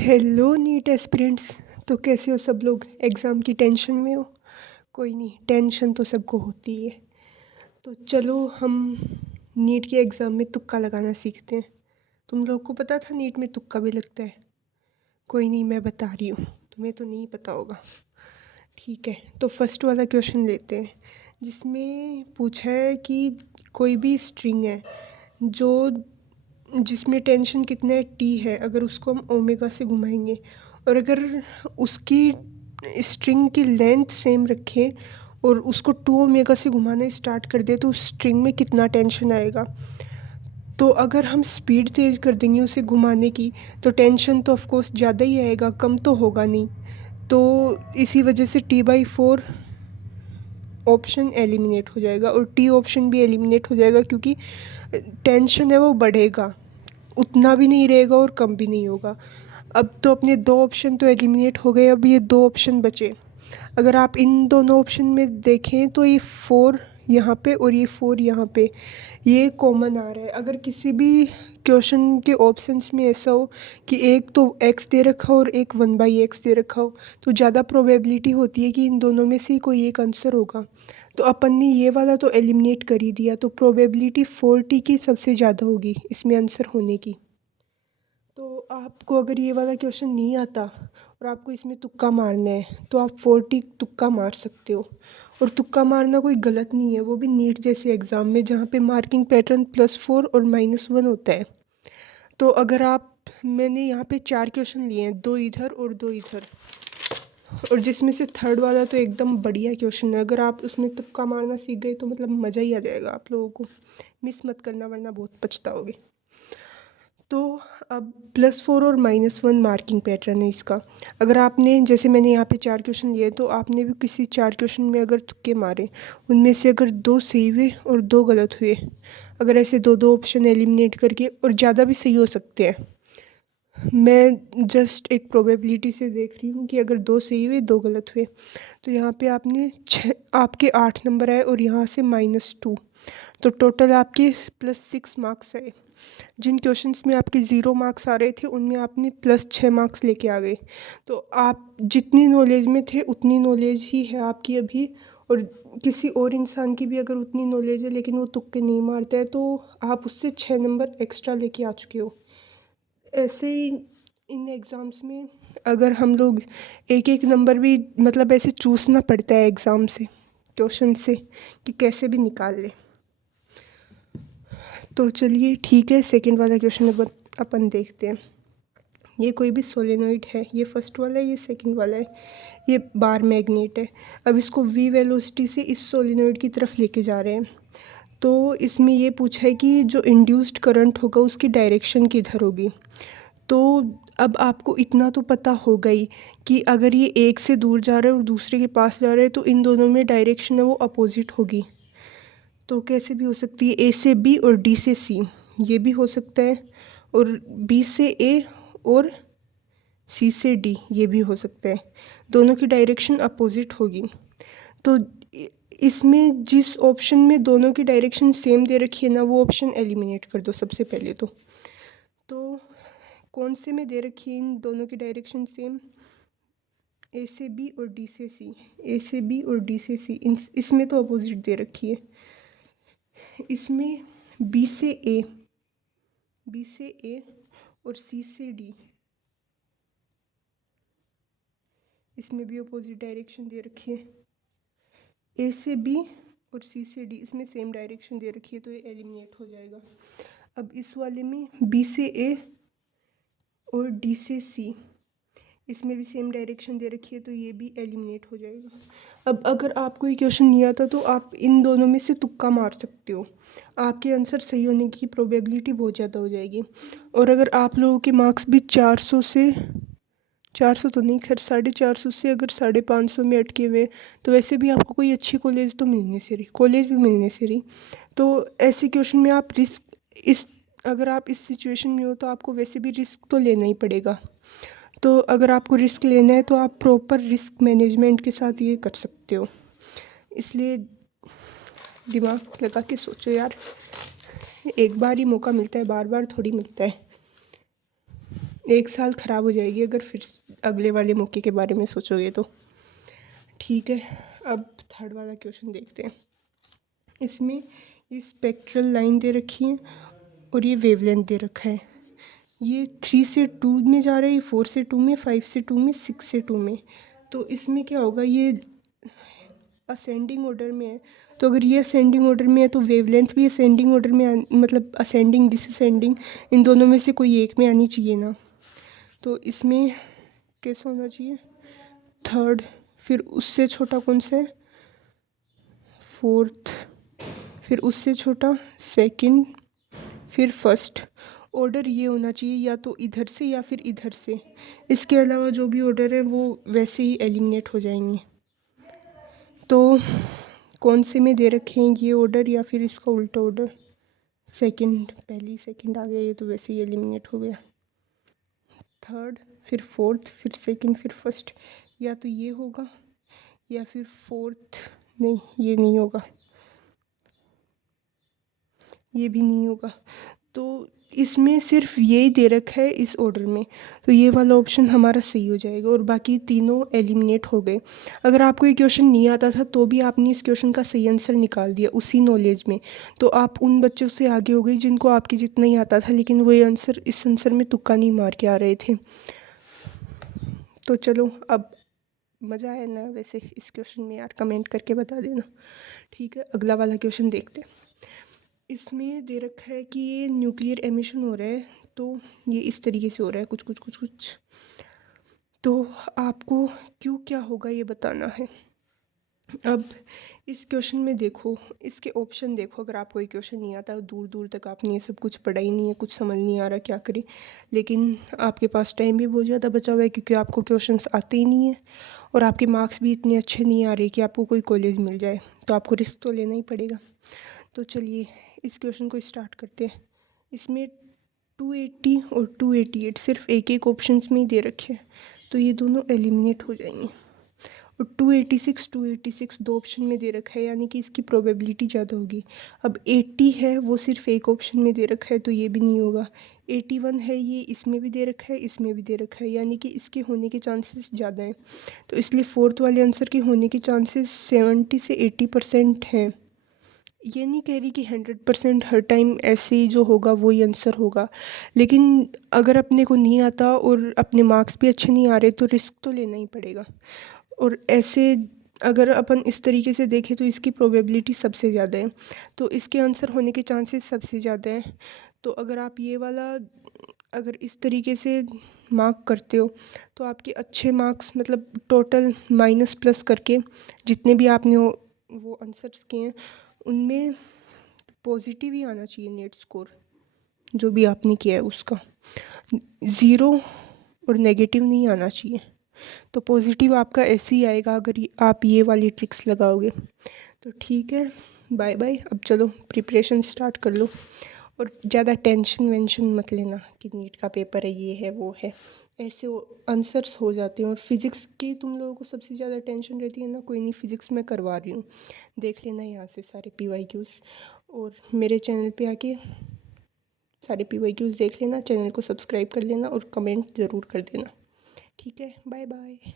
Hello NEET aspirants. तो कैसे हो सब लोग? एग्ज़ाम की टेंशन में हो? कोई नहीं, टेंशन तो सबको होती है। तो चलो हम नीट के एग्ज़ाम में तुक्का लगाना सीखते हैं। तुम लोग को पता था नीट में तुक्का भी लगता है? कोई नहीं, मैं बता रही हूँ, तुम्हें तो नहीं पता होगा। ठीक है, तो फर्स्ट वाला क्वेश्चन लेते हैं, जिसमें पूछा है कि कोई भी स्ट्रिंग है जो जिसमें टेंशन कितना है टी है, अगर उसको हम ओमेगा से घुमाएंगे और अगर उसकी स्ट्रिंग की लेंथ सेम रखें और उसको 2 ओमेगा से घुमाना स्टार्ट कर दे तो उस स्ट्रिंग में कितना टेंशन आएगा। तो अगर हम स्पीड तेज़ कर देंगे उसे घुमाने की तो टेंशन तो ऑफकोर्स ज़्यादा ही आएगा, कम तो होगा नहीं। तो इसी वजह से T/4 ऑप्शन एलिमिनेट हो जाएगा और टी ऑप्शन भी एलिमिनेट हो जाएगा, क्योंकि टेंशन है वो बढ़ेगा, उतना भी नहीं रहेगा और कम भी नहीं होगा। अब तो अपने दो ऑप्शन तो एलिमिनेट हो गए, अब ये दो ऑप्शन बचे। अगर आप इन दोनों ऑप्शन में देखें तो ये 4 यहाँ पे और ये 4 यहाँ पे, ये कॉमन आ रहा है। अगर किसी भी क्वेश्चन के ऑप्शंस में ऐसा हो कि एक तो x दे रखा हो और एक 1/x दे रखा हो, तो ज़्यादा प्रोबेबिलिटी होती है कि इन दोनों में से कोई एक आंसर होगा। तो अपन ने ये वाला तो एलिमिनेट कर ही दिया, तो प्रोबेबिलिटी 4t की सबसे ज़्यादा होगी इसमें आंसर होने की। तो आपको अगर ये वाला क्वेश्चन नहीं आता और आपको इसमें तुक्का मारना है तो आप 40 तुक्का मार सकते हो। और तुक्का मारना कोई गलत नहीं है, वो भी नीट जैसे एग्ज़ाम में जहाँ पे मार्किंग पैटर्न +4 और -1 होता है। तो अगर आप मैंने यहाँ पे 4 क्वेश्चन लिए हैं, 2 इधर और 2 इधर, और जिसमें से थर्ड वाला तो एकदम बढ़िया क्वेश्चन है। अगर आप उसमें तुक्का मारना सीख गए तो मतलब मज़ा ही आ जाएगा आप लोगों को। मिस मत करना वरना बहुत पछताओगे। तो अब +4 और -1 मार्किंग पैटर्न है इसका। अगर आपने, जैसे मैंने यहाँ पे 4 क्वेश्चन लिए, तो आपने भी किसी 4 क्वेश्चन में अगर तुक्के मारे, उनमें से अगर 2 सही हुए और 2 गलत हुए, अगर ऐसे 2-2 ऑप्शन एलिमिनेट करके, और ज़्यादा भी सही हो सकते हैं, मैं जस्ट एक प्रोबेबिलिटी से देख रही हूँ कि अगर 2 सही हुए 2 गलत हुए, तो यहाँ पे आपने आपके 8 नंबर आए और यहाँ से -2, तो टोटल आपके +6 मार्क्स आए। जिन क्वेश्चंस में आपके 0 मार्क्स आ रहे थे उनमें आपने +6 मार्क्स लेके आ गए। तो आप जितनी नॉलेज में थे उतनी नॉलेज ही है आपकी अभी, और किसी और इंसान की भी अगर उतनी नॉलेज है लेकिन वो तुक्के नहीं मारता है तो आप उससे 6 नंबर एक्स्ट्रा लेके आ चुके हो। ऐसे ही इन एग्ज़ाम्स में अगर हम लोग एक एक नंबर भी मतलब ऐसे चूसना पड़ता है एग्ज़ाम से, क्वेश्चन से, कि कैसे भी निकाल ले। तो चलिए ठीक है, सेकंड वाला क्वेश्चन अपन देखते हैं। ये कोई भी सोलेनोइड है, ये फर्स्ट वाला है, ये सेकंड वाला है, ये बार मैग्नेट है। अब इसको v वेलोसिटी से इस सोलेनोइड की तरफ लेके जा रहे हैं। तो इसमें ये पूछा है कि जो इंड्यूस्ड करंट होगा उसकी डायरेक्शन किधर होगी। तो अब आपको इतना तो पता होगा ही कि अगर ये एक से दूर जा रहा है और दूसरे के पास जा रहा है तो इन दोनों में डायरेक्शन है वो अपोजिट होगी। तो कैसे भी हो सकती है, ए से बी और डी से सी, ये भी हो सकता है, और बी से ए और सी से डी, ये भी हो सकता है। दोनों की डायरेक्शन अपोजिट होगी। तो इसमें जिस ऑप्शन में दोनों की डायरेक्शन सेम दे रखी है ना, वो ऑप्शन एलिमिनेट कर दो सबसे पहले तो कौन से में दे रखी है इन दोनों की डायरेक्शन सेम? ए से बी और डी से सी, ए से बी और डी से सी, इसमें तो अपोजिट दे रखी है। इसमें बी से ए, बी से ए और सी से डी, इसमें भी अपोजिट डायरेक्शन दे रखी है। ए से बी और सी से डी, इसमें सेम डायरेक्शन दे रखी है तो ये एलिमिनेट हो जाएगा। अब इस वाले में बी से ए और डी से सी, इसमें भी सेम डायरेक्शन दे रखी है तो ये भी एलिमिनेट हो जाएगा। अब अगर आपको ये क्वेश्चन नहीं आता तो आप इन दोनों में से तुक्का मार सकते हो, आपके आंसर सही होने की प्रोबेबिलिटी बहुत ज़्यादा हो जाएगी। और अगर आप लोगों के मार्क्स भी 400 से, 400 तो नहीं, खैर 450 से अगर 550 में अटके हुए, तो वैसे भी आपको कोई अच्छी कॉलेज तो मिलने से रही, कॉलेज भी मिलने से रही। तो ऐसे क्वेश्चन में आप रिस्क, इस अगर आप इस सिचुएशन में हो तो आपको वैसे भी रिस्क तो लेना ही पड़ेगा। तो अगर आपको रिस्क लेना है तो आप प्रॉपर रिस्क मैनेजमेंट के साथ ये कर सकते हो। इसलिए दिमाग लगा के सोचो यार, एक बार ही मौका मिलता है, बार बार थोड़ी मिलता है। एक साल ख़राब हो जाएगी अगर फिर अगले वाले मौके के बारे में सोचोगे तो। ठीक है, अब थर्ड वाला क्वेश्चन देखते हैं। इसमें ये स्पेक्ट्रल लाइन दे रखी है और ये वेवलेंथ दे रखा है। ये 3 से 2 में जा रहा है, ये 4 से 2 में, 5 से 2 में, 6 से 2 में। तो इसमें क्या होगा, ये असेंडिंग ऑर्डर में है। तो अगर ये असेंडिंग ऑर्डर में है तो वेवलेंथ भी असेंडिंग ऑर्डर में मतलब असेंडिंग डिसअसेंडिंग इन दोनों में से कोई एक में आनी चाहिए ना। तो इसमें कैसा होना चाहिए, थर्ड, फिर उससे छोटा कौन सा है, फोर्थ, फिर उससे छोटा सेकंड, फिर फर्स्ट। ऑर्डर ये होना चाहिए या तो इधर से या फिर इधर से। इसके अलावा जो भी ऑर्डर है वो वैसे ही एलिमिनेट हो जाएंगे। तो कौन से में दे रखे हैं ये ऑर्डर या फिर इसका उल्टा ऑर्डर, सेकंड पहली सेकंड आ गया, ये तो वैसे ही एलिमिनेट हो गया। थर्ड, फिर फोर्थ, फिर सेकंड, फिर फर्स्ट, या तो ये होगा या फिर फोर्थ, नहीं ये नहीं होगा, ये भी नहीं होगा। तो इसमें सिर्फ यही दे रखा है इस ऑर्डर में, तो ये वाला ऑप्शन हमारा सही हो जाएगा और बाकी तीनों एलिमिनेट हो गए। अगर आपको ये क्वेश्चन नहीं आता था तो भी आपने इस क्वेश्चन का सही आंसर निकाल दिया उसी नॉलेज में, तो आप उन बच्चों से आगे हो गई जिनको आपके जितना ही आता था लेकिन वो ये आंसर इस आंसर में तुक्का नहीं मार के आ रहे थे। तो चलो, अब मज़ा आया ना वैसे इस क्वेश्चन में यार, कमेंट करके बता देना। ठीक है, अगला वाला क्वेश्चन देखते हैं। इसमें दे रखा है कि ये न्यूक्लियर एमिशन हो रहा है, तो ये इस तरीके से हो रहा है कुछ कुछ कुछ कुछ। तो आपको क्यों क्या होगा ये बताना है। अब इस क्वेश्चन में देखो, इसके ऑप्शन देखो, अगर आपको ये क्वेश्चन नहीं आता, दूर दूर तक आपने ये सब कुछ पढ़ा ही नहीं है, कुछ समझ नहीं आ रहा क्या करें, लेकिन आपके पास टाइम भी बहुत ज़्यादा बचा हुआ है क्योंकि आपको क्वेश्चंस आते ही नहीं है और आपके मार्क्स भी इतने अच्छे नहीं आ रहे कि आपको कोई कॉलेज मिल जाए, तो आपको रिस्क तो लेना ही पड़ेगा। तो चलिए इस क्वेश्चन को स्टार्ट करते हैं। इसमें 280 और 288 सिर्फ एक एक ऑप्शन में ही दे रखे हैं, तो ये दोनों एलिमिनेट हो जाएंगे। और 286 दो ऑप्शन में दे रखा है, यानी कि इसकी प्रोबेबिलिटी ज़्यादा होगी। अब 80 है वो सिर्फ एक ऑप्शन में दे रखा है, तो ये भी नहीं होगा। 81 है, ये इसमें भी दे रखा है, इसमें भी दे रखा है, यानी कि इसके होने के चांसेस ज़्यादा हैं। तो इसलिए फोर्थ वाले आंसर के होने के चांसेस 70 से 80% हैं। ये नहीं कह रही कि 100% हर टाइम ऐसे ही जो होगा वही आंसर होगा, लेकिन अगर अपने को नहीं आता और अपने मार्क्स भी अच्छे नहीं आ रहे तो रिस्क तो लेना ही पड़ेगा। और ऐसे अगर अपन इस तरीके से देखें तो इसकी प्रोबेबिलिटी सबसे ज़्यादा है, तो इसके आंसर होने के चांसेस सबसे ज़्यादा हैं। तो अगर आप ये वाला अगर इस तरीके से मार्क करते हो तो आपके अच्छे मार्क्स मतलब टोटल माइनस प्लस करके जितने भी आपने वो आंसर्स किए हैं उनमें पॉजिटिव ही आना चाहिए नेट स्कोर, जो भी आपने किया है उसका 0 और नेगेटिव नहीं आना चाहिए। तो पॉजिटिव आपका ऐसे ही आएगा अगर आप ये वाली ट्रिक्स लगाओगे। तो ठीक है, बाय बाय। अब चलो प्रिपरेशन स्टार्ट कर लो और ज़्यादा टेंशन वेंशन मत लेना कि नीट का पेपर है, ये है वो है, ऐसे आंसर्स हो जाते हैं। और फिज़िक्स की तुम लोगों को सबसे ज़्यादा टेंशन रहती है ना, कोई नहीं, फिज़िक्स मैं करवा रही हूँ, देख लेना यहाँ से सारे PYQs, और मेरे चैनल पे आके सारे PYQs देख लेना, चैनल को सब्सक्राइब कर लेना और कमेंट ज़रूर कर देना। ठीक है, बाय बाय।